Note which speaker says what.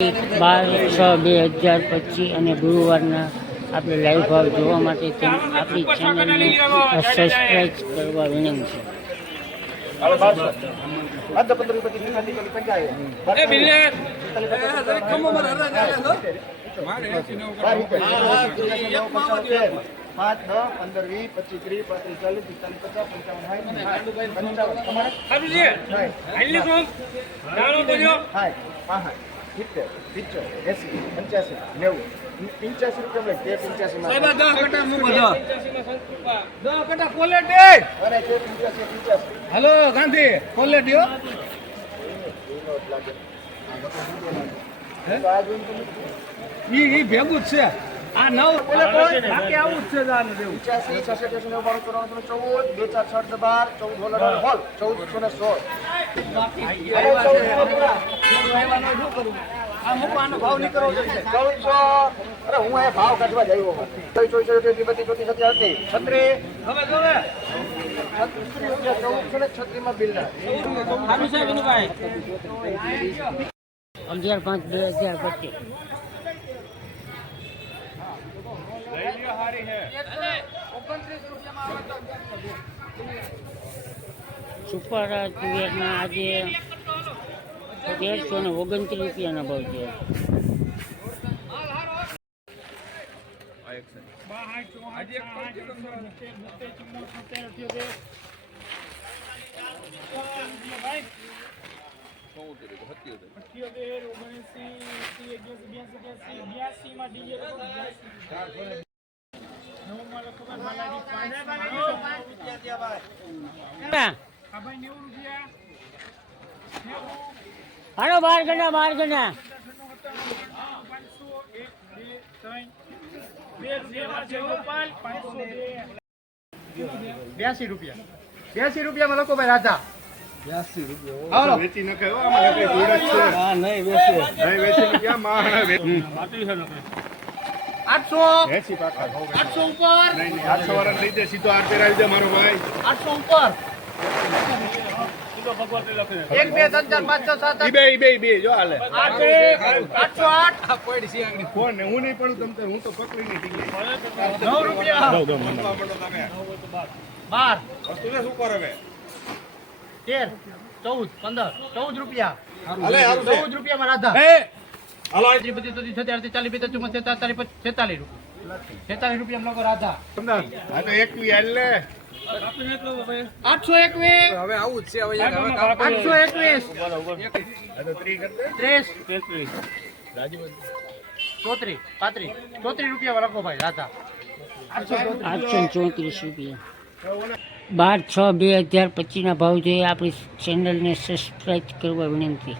Speaker 1: બાર છ બે હજાર પચીસ અને ગુરુવારના આપણે લાઈવ ભાવ જોવા માટે તેમ આપણી ચેનલને સબસ્ક્રાઈબ કરવા વિનંતી
Speaker 2: પાંચ સિત્તેર પિત્તોર એસી પંચ્યાસી નેવું પંચ્યાસી રૂપિયા મળે પંચ્યાસી માં
Speaker 3: હલો ગાંધી ઈ ભેગું જ છે. આ નવ બાકી આવું જ છે જાને દેવું.
Speaker 2: પંચ્યાસી છસો છસો નેવું બાણું ચોરાણું ત્રણ ચૌદ બે ચાર છ અઠ બાર ચૌદ હોલ અઢાર હોલ ચૌદસો ને સોળ.
Speaker 3: આ મૂકવાનો ભાવ જોઈએ
Speaker 2: અરે હું અહીંયા ભાવ કાઢવા જ આવ્યો ચોવીસ ચોવીસ ચોવીસ બત્રીસ ચોત્રીસ છત્રી.
Speaker 3: હવે જોવે
Speaker 2: છત્રીસ રૂપિયા ચૌદસો ને છત્રીસમાં બિલ ના
Speaker 1: અગિયાર પાંચ બે હજાર પચીસ. સુપર તુવેરના આજે તેરસો ને ઓગણત્રીસ રૂપિયાના ભાવ છે. હાલો બાર ગણા બાર ગણા.
Speaker 3: બ્યાસી રૂપિયા. બ્યાસી રૂપિયામાં લખો ભાઈ રાજા
Speaker 4: ને?
Speaker 3: આઠસો. ઉપર.
Speaker 4: નહીં, નહીં, આઠસો વાળાને લઈ દે, સીધો આ પહેરાવી દે મારો ભાઈ.
Speaker 3: આઠસો ઉપર. એક બે ત્રણ ચાર પાંચ છ સાત
Speaker 4: બે, બે, બે, જો હાલે.
Speaker 3: આઠ એક આઠસો આઠ.
Speaker 4: કોણ ને? હું નહીં પડું તમ હું તો પકડીને ટીંગાઈ.
Speaker 3: નવ રૂપિયા.
Speaker 4: દઉં, દઉં, મને.
Speaker 3: બાર.
Speaker 4: વસ્તુ શું કરો હવે?
Speaker 3: તેર ચૌદ પંદર ચૌદ રૂપિયા. ચૌદ રૂપિયામાં રાધા.
Speaker 4: હાલો,
Speaker 3: છત્રીસ ચાલીસ બેતાલીસ ચુમ્માલીસ છેતાલીસ છેતાલીસ રૂપિયા. છેતાલીસ રૂપિયા રાધા.
Speaker 4: એક લે.
Speaker 3: આઠસો એકવીસ.
Speaker 5: હવે આવું જ છે હવે
Speaker 3: આઠસો એકવીસ.
Speaker 4: હા તો ત્રી કર દે.
Speaker 3: ત્રીસ ચોત્રીસ. પાંત્રીસ. ચોત્રીસ રૂપિયા લખો ભાઈ રાધા.
Speaker 1: આઠસો ચોત્રીસ રૂપિયા. બાર છ બે હજાર પચીસના ભાવ જોઈએ. આપણી ચેનલને સબસ્ક્રાઈબ કરવા વિનંતી.